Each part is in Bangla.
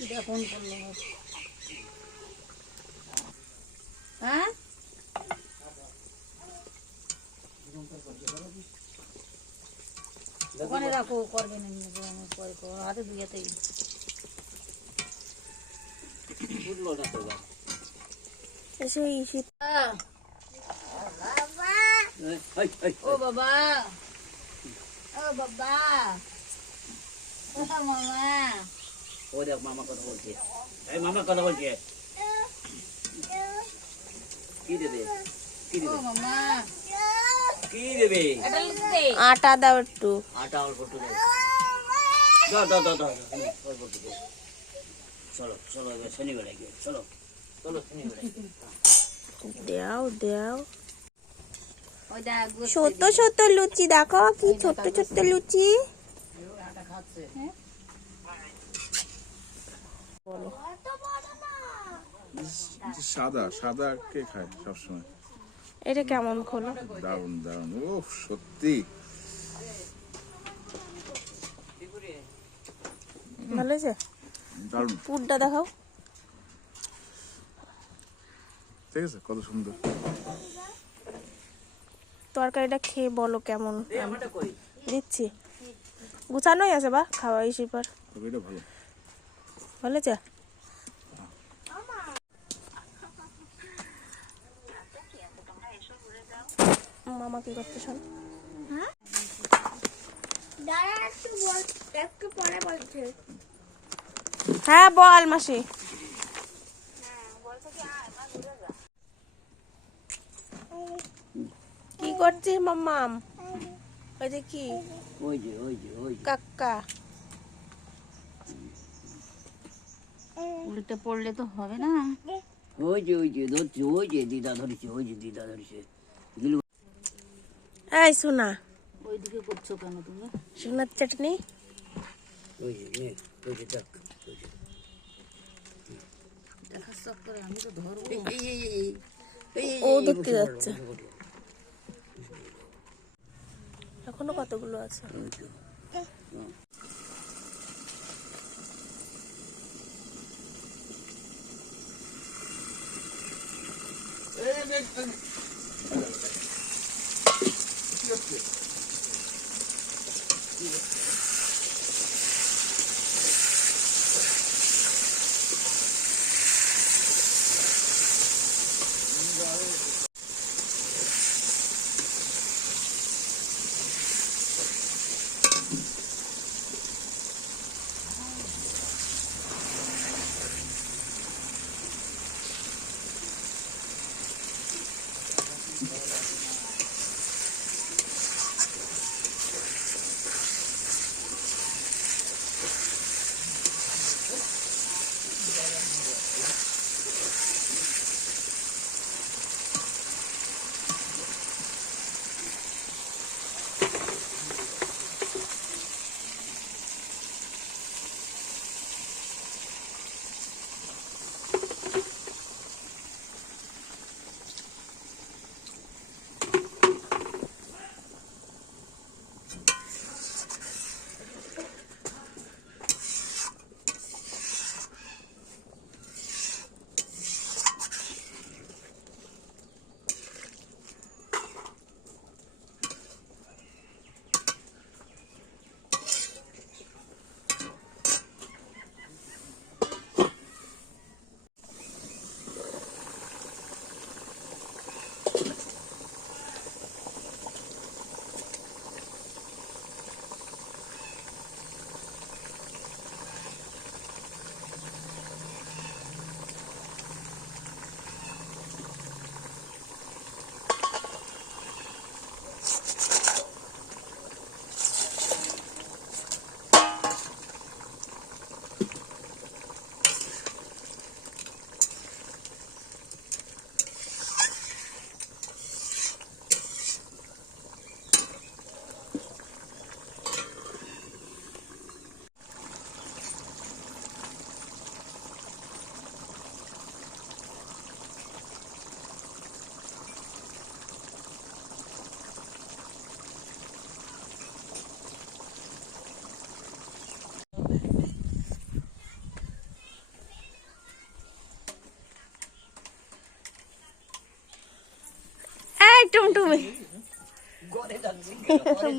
এটা ফোন করলো হ্যাঁ ওখানে রাখো করবে না পরে হাতে দুইয়াতেই বুঝলো না তো সেই শীত ও বাবা ও বাবা ও মামা ও দেখ মামা কথা বলছে এই মামা কথা বলছে কি দেবে কি দেবে ও মামা কি দেবে আটা দাও একটু আটা অল্প একটু দাও দাও দাও দাও অল্প একটু চলো চলো এবার শনিবারে গিয়ে চলো চলো শনিবারে দাও দাও ছোট ছোট লুচি দেখো কি ছোট ছোট লুচি সাদা সাদা কে খায় সবসময় এটা কেমন খোলো দারুন দারুন ও সত্যি ভালো হয়েছে দারুন পুরটা দেখাও ঠিক আছে কত সুন্দর তরকারিটা খেয়ে বলো কেমন দিচ্ছি গুছানোই আছে বা খাওয়া পর তরকারিটা ভালো ভালো হয়েছে মামা কি করতে শোন হ্যাঁ বল মাসি কি করছিস মাম্মাম ওই যে কি কাকা উল্টে পড়লে তো হবে না ওই যে ধরছি ওই যে দিদা ধরেছে ওই যে দিদা ধরেছে এই সোনা ওইদিকে করছো কেন তুমি সোনার চাটনি ওই যে ওই যে দেখ দেখা সব করে আমি তো ধরবো ও ধরতে যাচ্ছে এখনো কতগুলো আছে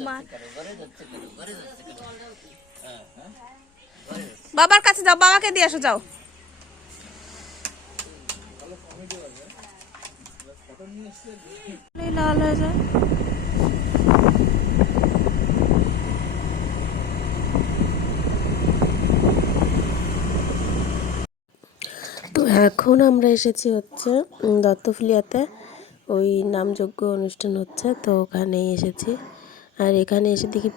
মা- বাবার কাছে যাও, বাবাকে দিয়ে আসো, যাও। লাল হয়ে যায়। তো এখন আমরা এসেছি হচ্ছে দত্তফুলিয়াতে, ওই নামযজ্ঞ অনুষ্ঠান হচ্ছে, তো ওখানেই এসেছি। আর এখানে এসে দেখি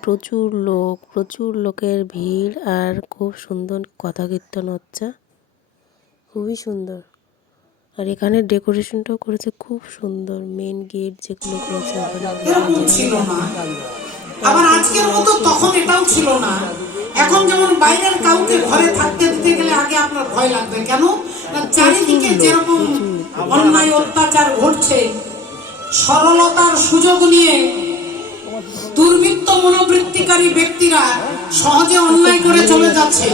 প্রচুর লোকের ভিড়, আর খুব সুন্দর কথা কীর্তন হচ্ছে, খুবই সুন্দর। আর এখানে ডেকোরেশনটাও করেছে খুব সুন্দর, মেন গেট যেগুলো করেছে ওখানে এরকম ছিল না, আবার আজকের মতো তখন এটাও ছিল না। এখন যেমন বাইরের কাউকে ঘরে থাকতে দিতে গেলে আগে আপনার ভয় লাগবে, কেন না চারিদিকে যেরকম অন্যায় অত্যাচার ঘটছে, সরলতার সুযোগ নিয়ে দুর্বৃত্ত মনোবৃত্তিকারী ব্যক্তিরা সহজে অন্যায় করে চলে যাচ্ছে।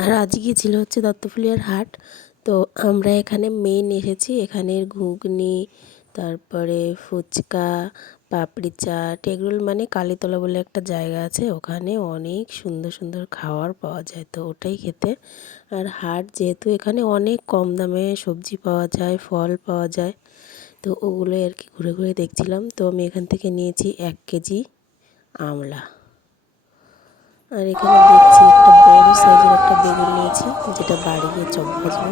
আর আজকে ছিল হচ্ছে দত্তফুলিয়ার হাট। তো আমরা এখানে মেন এসেছি, এখানের ঘুগনি, তারপরে ফুচকা, পাপড়ি চাট, এগরোল, মানে কালীতলা বলে একটা জায়গা আছে, ওখানে অনেক সুন্দর সুন্দর খাবার পাওয়া যায়, তো ওটাই খেতে। আর হাট যেহেতু, এখানে অনেক কম দামে সবজি পাওয়া যায়, ফল পাওয়া যায়, তো ওগুলোই আর কি ঘুরে ঘুরে দেখছিলাম। তো আমি এখান থেকে নিয়েছি 1 কেজি আমলা। আর এখানে দেখছি একটা বড় সাইজের একটা বেগুন নিয়েছি, যেটা বাড়ি গিয়ে চপ ভাজবো।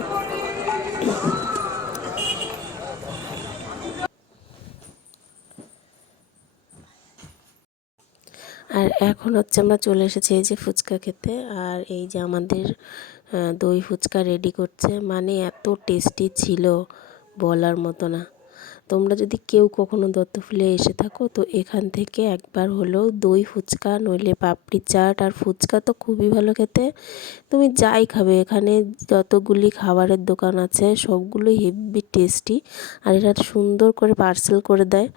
আর এখন হচ্ছে আমরা চলে এসেছি এই যে ফুচকা খেতে। আর এই যে আমাদের দই ফুচকা রেডি করছে, মানে এত টেস্টি ছিল বলার মতো না। তোমরা যদি কেউ কখনো দত্তফুলিয়া এসে থাকো, তো এখান থেকে একবার হলেও দই ফুচকা, নইলে পাপড়ি চাট, আর ফুচকা তো খুবই ভালো খেতে, তুমি যাই খাবে, এখানে যতগুলি খাবারের দোকান আছে সবগুলোই হেভি টেস্টি। আর এটা সুন্দর করে পার্সেল করে দেয়,